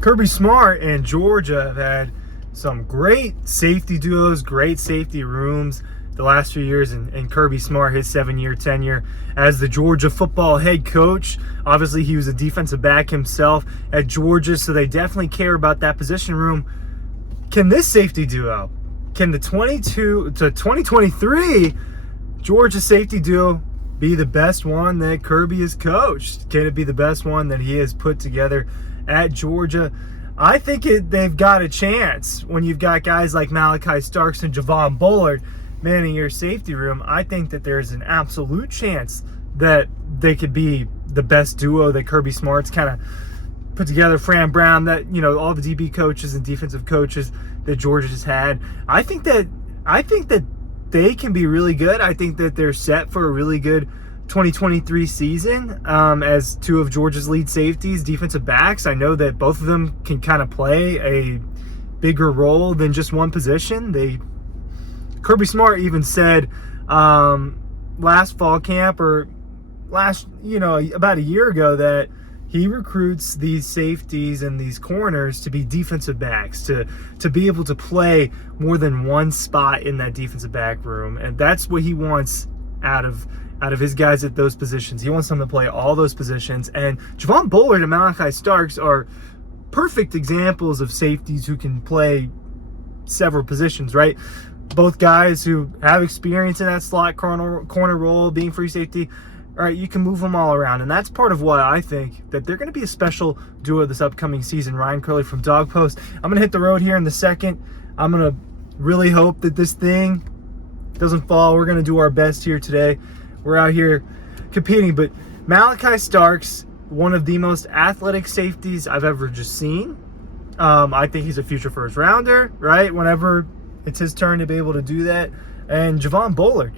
Kirby Smart and Georgia have had some great safety duos, great safety rooms the last few years, and Kirby Smart, his 7-year tenure as the Georgia football head coach. Obviously, he was a defensive back himself at Georgia, so they definitely care about that position room. Can this safety duo, can the 22 to 2023 Georgia safety duo be the best one that Kirby has coached? Can it be the best one that he has put together at Georgia? I think they've got a chance when you've got guys like Malaki Starks and Javon Bullard manning your safety room. I think that there's an absolute chance that they could be the best duo that Kirby Smart's kind of put together. Fran Brown, that, you know, all the DB coaches and defensive coaches that Georgia's had. I think that they can be really good. I think that they're set for a really good 2023 season as two of Georgia's lead safeties, defensive backs. I know that both of them can kind of play a bigger role than just one position. Kirby Smart even said last fall camp, or about a year ago, that he recruits these safeties and these corners to be defensive backs, to be able to play more than one spot in that defensive back room. And that's what he wants out of his guys at those positions. He wants them to play all those positions. And Javon Bullard and Malaki Starks are perfect examples of safeties who can play several positions, right? Both guys who have experience in that slot corner role, being free safety. All right, you can move them all around. And that's part of why I think that they're going to be a special duo this upcoming season. Ryan Curley from Dawg Post. I'm going to hit the road here in the second. I'm going to really hope that this thing doesn't fall. We're going to do our best here today. We're out here competing. But Malaki Starks, one of the most athletic safeties I've ever just seen. I think he's a future first rounder, right? Whenever it's his turn to be able to do that. And Javon Bullard,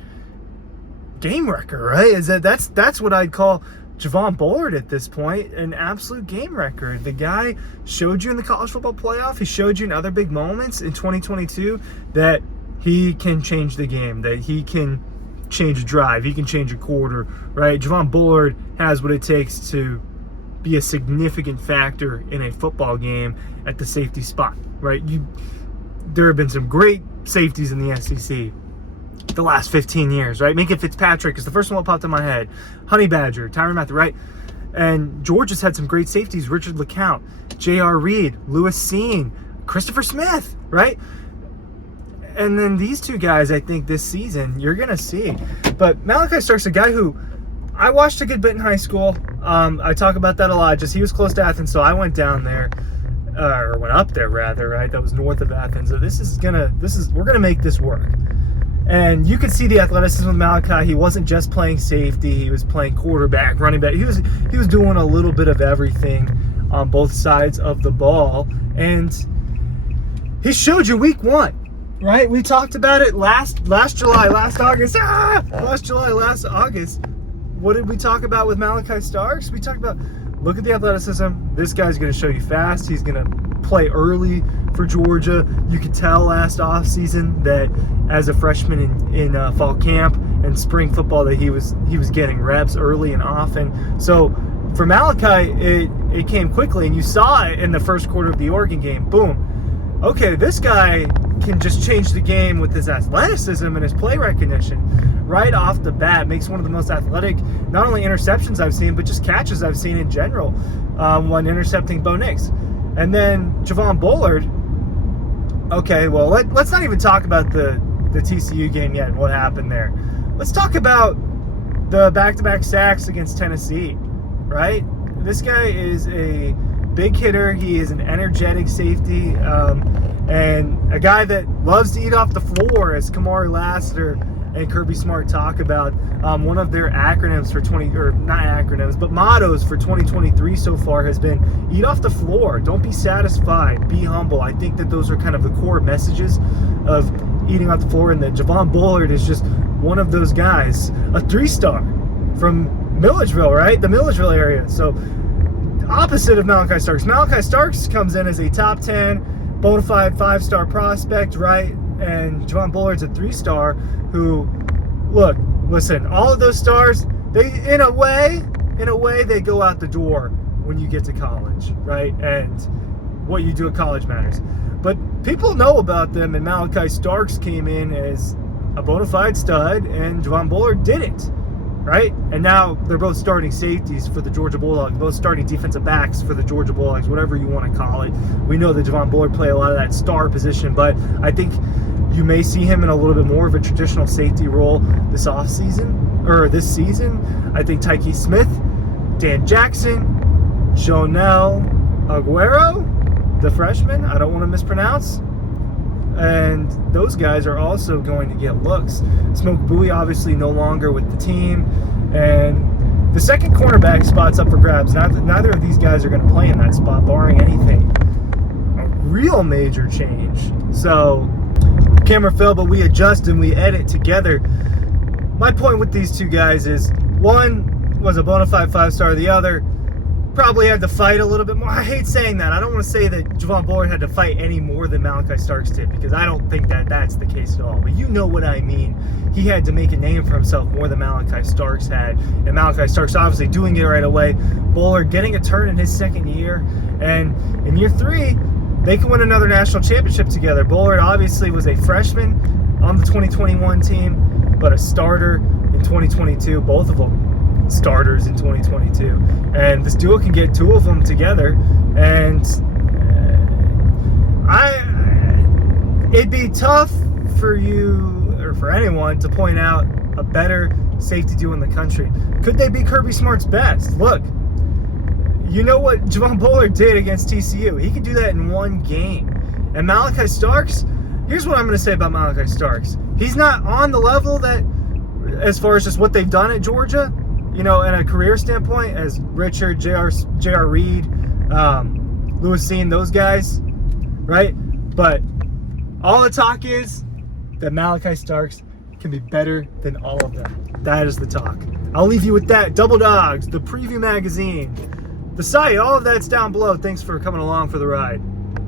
game wrecker, right? That's what I'd call Javon Bullard at this point, an absolute game wrecker. The guy showed you in the college football playoff. He showed you in other big moments in 2022 that he can change the game, that he can change a drive, he can change a quarter, right? Javon Bullard has what it takes to be a significant factor in a football game at the safety spot, right? There have been some great safeties in the SEC the last 15 years, right? Minka Fitzpatrick is the first one that popped in my head. Honey Badger, Tyrann Matthew, right? And Georgia's had some great safeties. Richard LeCount, J.R. Reed, Lewis Seen, Christopher Smith, right? And then these two guys, I think this season, you're going to see. But Malaki Starks, a guy who I watched a good bit in high school. I talk about that a lot. Just he was close to Athens, so I went down there. Or went up there, rather, right? That was north of Athens. So we're gonna make this work. And you could see the athleticism with Malaki. He wasn't just playing safety. He was playing quarterback, running back. He was doing a little bit of everything on both sides of the ball. And he showed you week one, right? We talked about it last August. Last August. What did we talk about with Malaki Starks? We talked about, look at the athleticism. This guy's going to show you fast. He's going to play early for Georgia. You could tell last offseason that as a freshman in fall camp and spring football that he was getting reps early and often. So for Malaki, it came quickly, and you saw it in the first quarter of the Oregon game. Boom. Okay, this guy can just change the game with his athleticism and his play recognition. Right off the bat, makes one of the most athletic, not only interceptions I've seen, but just catches I've seen in general when intercepting Bo Nix. And then Javon Bullard, okay, well, let's not even talk about the TCU game yet and what happened there. Let's talk about the back-to-back sacks against Tennessee, right? This guy is a big hitter. He is an energetic safety, and a guy that loves to eat off the floor, as Kamari Lassiter and Kirby Smart talk about. One of their acronyms for mottos for 2023 so far has been eat off the floor, don't be satisfied, be humble. I think that those are kind of the core messages of eating off the floor, and that Javon Bullard is just one of those guys, a 3-star from Milledgeville, right? The Milledgeville area. So opposite of Malaki Starks. Malaki Starks comes in as a top 10 bona fide 5-star prospect, right? And Javon Bullard's a 3-star who, listen, all of those stars, they, in a way, they go out the door when you get to college, right? And what you do at college matters. But people know about them, and Malaki Starks came in as a bona fide stud, and Javon Bullard didn't, right? And now they're both starting safeties for the Georgia Bulldogs, both starting defensive backs for the Georgia Bulldogs, whatever you want to call it. We know that Javon Bullard play a lot of that star position, but I think you may see him in a little bit more of a traditional safety role this offseason, or this season. I think Tyke Smith, Dan Jackson, Jonel Aguero, the freshman, I don't want to mispronounce, and those guys are also going to get looks. Smoke Bowie obviously no longer with the team, and the second cornerback spot's up for grabs. Neither of these guys are going to play in that spot, barring anything a real major change. So camera fell, but we adjust and we edit together. My point with these two guys is, one was a bona fide 5-star, the other probably had to fight a little bit more. I hate saying that. I don't want to say that Javon Bullard had to fight any more than Malaki Starks did, because I don't think that that's the case at all. But you know what I mean. He had to make a name for himself more than Malaki Starks had. And Malaki Starks obviously doing it right away. Bullard getting a turn in his second year. And in year 3, they can win another national championship together. Bullard obviously was a freshman on the 2021 team, but a starter in 2022. Both of them starters in 2022, and this duo can get two of them together, and it'd be tough for you or for anyone to point out a better safety duo in the country. Could they be Kirby Smart's best? Look, you know what Javon Bullard did against TCU. He could do that in one game. And Malaki Starks, here's what I'm going to say about Malaki Starks. He's not on the level that, as far as just what they've done at Georgia, you know, in a career standpoint, as Richard, J.R. Reed, Lewis Seen, those guys, right? But all the talk is that Malaki Starks can be better than all of them. That is the talk. I'll leave you with that. Double Dogs, the preview magazine, the site, all of that's down below. Thanks for coming along for the ride.